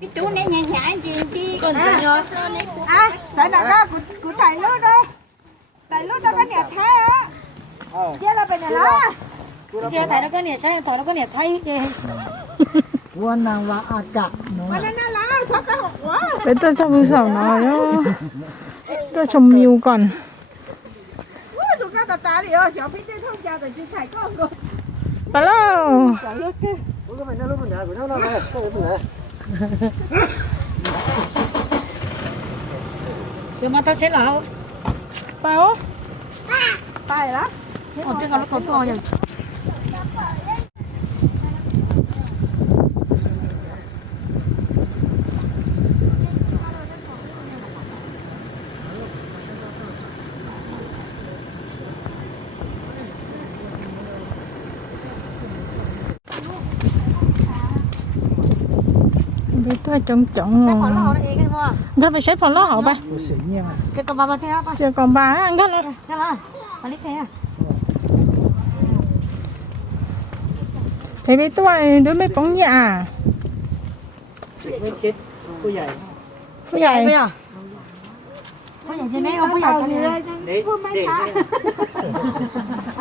cái chú này nhảy nhảy gì đi còn à, nhớ à sợ nào đó của của thầy lúc đó thầy lúc có nhà thái á ờ. chưa là bên này chưa thầy nó có nhà thái thầy nó có nhà thái gì quân nàng và à cả nó cái tôi chồng sầu nó đó tôi chồng nhiều còn Hello. Đưa mà tao chết lão. Bao? Tài lắm. Ở trên nó có to nhỉ? cái trồng trồng cái phải xếp phần lót hậu ba xếp còn ba ba thế ba ผู้ใหญ่จะได้เอาผู้ใหญ่จะได้พูดไหมคะ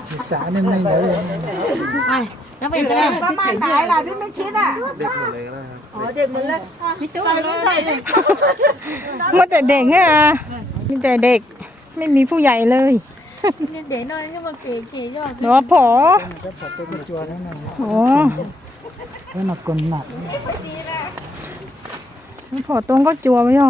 ศีรษะนี่ไม่เหนือเลยไปแล้วไปจะได้ประมาณไหนล่ะที่ไม่คิดอ่ะเด็กหมดเลยนะอ๋อเด็กหมดเลยพี่ตู้ใส่เด็กมาแต่เด็กอ่ะมีแต่เด็กไม่มีผู้ใหญ่เลยเดี๋ยวนอนก็มาเก๋ๆยอดเนาะผอโอ้แล้มากลนหนักผอตรงก็จัวไปย่อ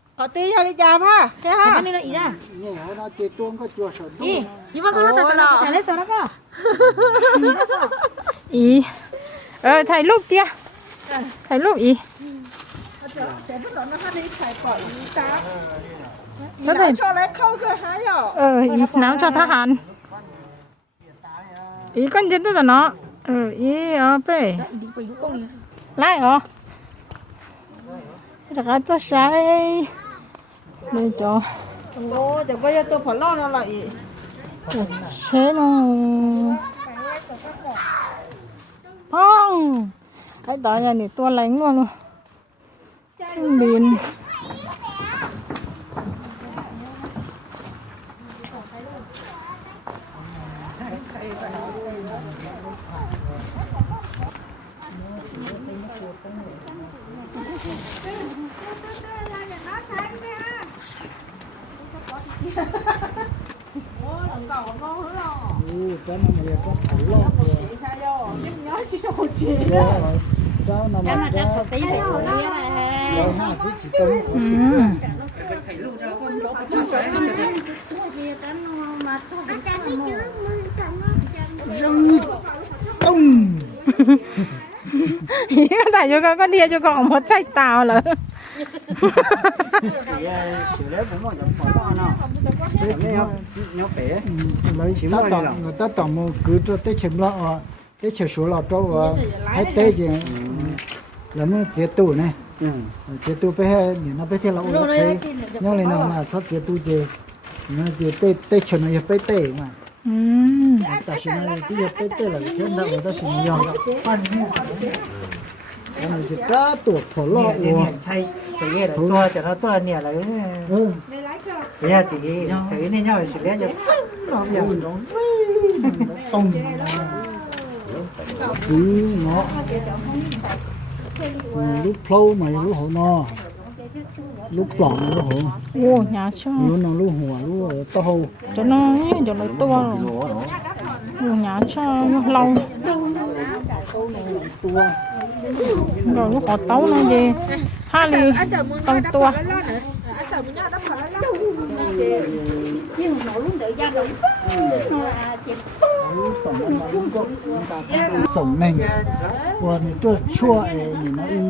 họ tí cho đi chạm ha thế ha nên là ý ra à? nhỉ nó chỉ tuông có chùa sổ tu ý ý mà vâng, con nó sao nó cái lấy sao nó có ý ờ thầy lúc kia thầy lúc ý nó thầy cho lấy khâu cơ hả nhở ờ ý nắm cho thác hẳn ý con chết tất cả nó ờ ý ờ bê lại ờ Rato sai. ไม่จอโอ้จะไปตัวผลล่อนอ่นละอีเชนพ้องไอ้ตายนี่ตัวแลงนัวเลยบิน ഇപ്പം നമ്മളിപ്പോൾ Tại cho con con đi cho con một sách tàu là người ta tỏ mù cứ cho tới chấm lọ à tới chè số lọ cho à hay tới gì là nó chế tù này chế tù bé thì nó bé thì là ổn thế nhưng lại nào mà sắp chế tù chế nó chế tê tê chấm này, bé tê mà ta xin nó cái bé tê là cái đó là ta xin nhau quan มันจะกล้าตรวจผลลอกวัวใช่แต่ตัวจะเราตัวเนี่ยอะไรเีอยเนี่ยจีถือเนี่ยย่อยสุดเลี้ยจะฟึ้งหรอกอย่างน้องตรงซื้อเนาะลูกเพลาใหม่ลูกหัวนอลูกปล่องลูกหัวโอ้ยาชอบลูกนอลูกหัวลูกเต้าจะน้อยจะเลยตัวลูกยาชอบเราตัวรอลูกเต้านังยีฮาลีตัวตัวสมงิ่งวันตัวชั่วเอ็นนี่นะ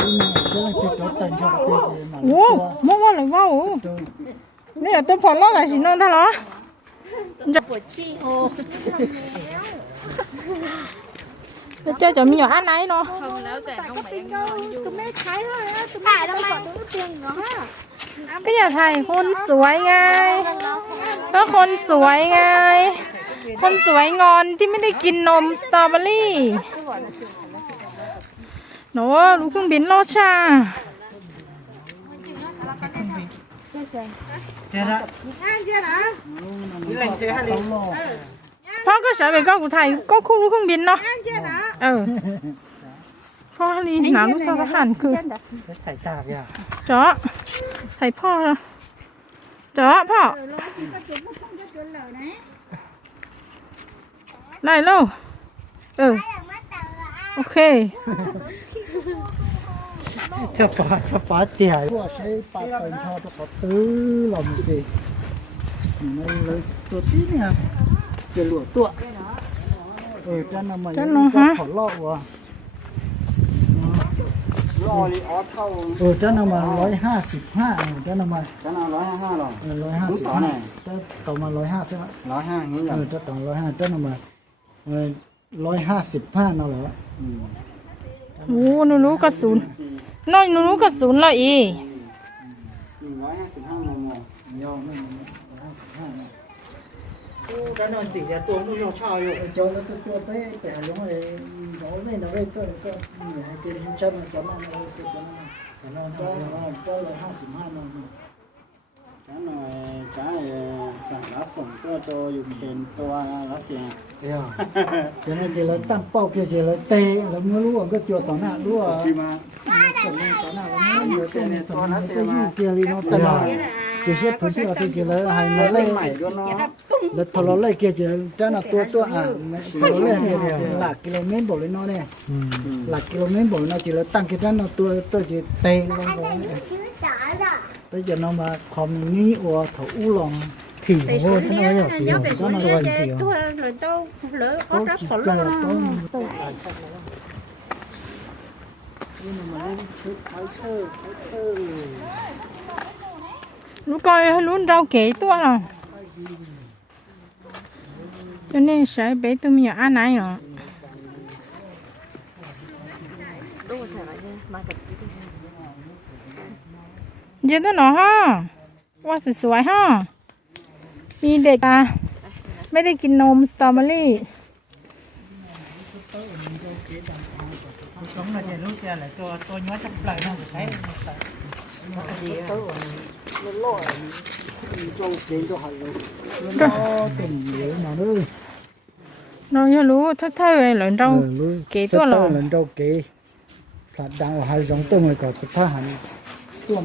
อีติดต่อแต่งกับจมาโอ้ม้วนเลยว้าวนี่ตัวพอลอกไอ้สินนั่นเหรอจปวดขเจ้าจะมีอยู่อันไหนเนาะถม่ใช้เลยนะคุแม่กตวเงเะก็อย่าถ่าย คนสวยไง ก็คนสวยไง คนสวยงอนที่ไม่ได้กินนม สตรอเบอรี่ เนะลูกเครื่องบินโอชาพ่อก็เฉยไปก็กูไทยก็ค้มลูกเครื่องบินเนาะเออพ่อลีหนามลูกสาวหันคือใสจากอย่าเจาะใส่พ่อเจาะพ่อได้ลูกเออโอเคจะปาจะปาเตี่ยว่าใช้ปาไปทอดปาตื้อลมสิไม่เลยตัวที่เนี่ยจะหลวตัวเออจันนามาจันนาะฮะขอเลาะวะรออเท่าเออจันนมาร้อยห้าสิบห้าเจ้านามาจันมาร้อยห้าห้าหรอร้อยห้าสิบห้าจะต่อมาร้อยห้าใช่ไหมร้อยห้างี้เหรอเออจ้าต่อร้อยห้าจ้านามาเออร้อยห้าสิบห้าเนาะเหรอโอ้หนูรู้กระสุนน้อยหนูรู้กระสุนละอีหนึ่งร้อยห้าสิบห้ามมยอมนอตัวมุยชาอยู่จอแล้วกตัวเปแต่ลงไอ้เรานม่เรเไม่ตัวก็ไอนเกมชั้นมันจะมาเราจะจะมาแต่เ้าตัวเราตัวเลาห้าสิบห้านอนจ้าหน่อยจ้าสั่งรับส่งตัวโตอยู่เป็นตัวรักเซียเดียวจะน่นจะเราตั้งเป้าเกี่ยวจะเราเตะเราไม่รู้ว่าก็จวต่อหน้ารู้ว่าส่งต่อหน้าเราไม่รู้ตัวนี้ตัวรั้เก็ยมาเกลี่ยวลีโนตลอดเกี่ยวเชื่อผู้ที่เราเกียวเลยให้เาเล่นใหม่ด้วยเนาะ là thọ lọ lại kia chỉ trang là tua tua à thọ lại là km bỏ lên nó nè là km bỏ nó chỉ là tăng cái trang là tua tua chỉ tê bây giờ nó mà còn nghĩ ở thọ u lòng thì vô cái nó là gì đó nó là gì đó rồi tao lỡ có rất sổ lắm lúc coi luôn rau kế tua à cho nên sợ bé tôi nhỏ ăn này rồi giờ tôi nó ha quá sửa sửa ha đi để ta ไม่ได้กินนมสตรอเบอรี่ต้องมาเจอลูกเจอแหละตัวตัวนี้จะปล่อยมันไปดีอ่ะ nó tiền dễ mà ơi nó nhớ lú thơ thơ ấy lần đâu kế tua lò lần đâu kỹ đang ở hai giống tôi mới có thơ hẳn tuồng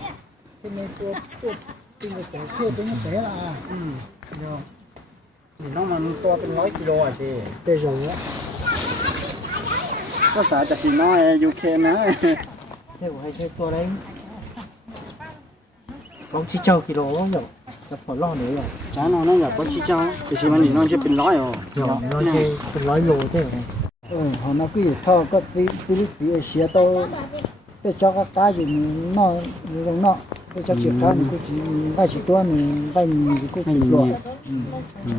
ทป็ในตัวตัวตีกระเพื่อเป็นกระแสละอ่ะ อืมเดีน้องมันตัวเป็นร้อยกิโลอ่ะสิเจ๋ยางเียภาษาจากสีน้อยยูเคนะเที่ยวให้ใช้ตัวอะไรก้องชิเจ้ากิโลเนี่ยจะพอล่อเหนืออ่ะจ้าน้องน้องอยากก้องชิเจ้าแต่ชิมันนี่น้องจะเป็นร้อยอ๋อเดี๋ยวน้องจะเป็นร้อยโลเท่าไหร่เออของนักกีฬาก็ซีซีรีส์เอเชียโต để cho các cá gì nó giống nó để cho chỉ phan cũng chỉ ba chỉ tuôn mình ba mình thì cũng chỉ lọ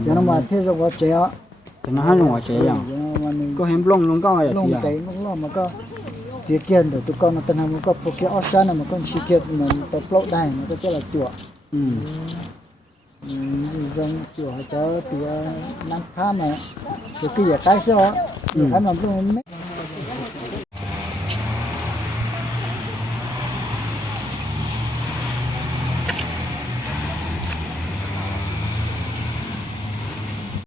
cho nó mà thế rồi có chế á thì nó hai loại chế à có hem lông lông cao vậy lông tấy à? lông lông mà có tiết kiệm để tụi con nó tân hàm có phụ kia ót ra mà con chi tiết mà tập lộ đài mà có chế là chùa giống ừ. ừ, chùa cho tia à, năm tháng mà cái gì cái sao thì hắn làm luôn mấy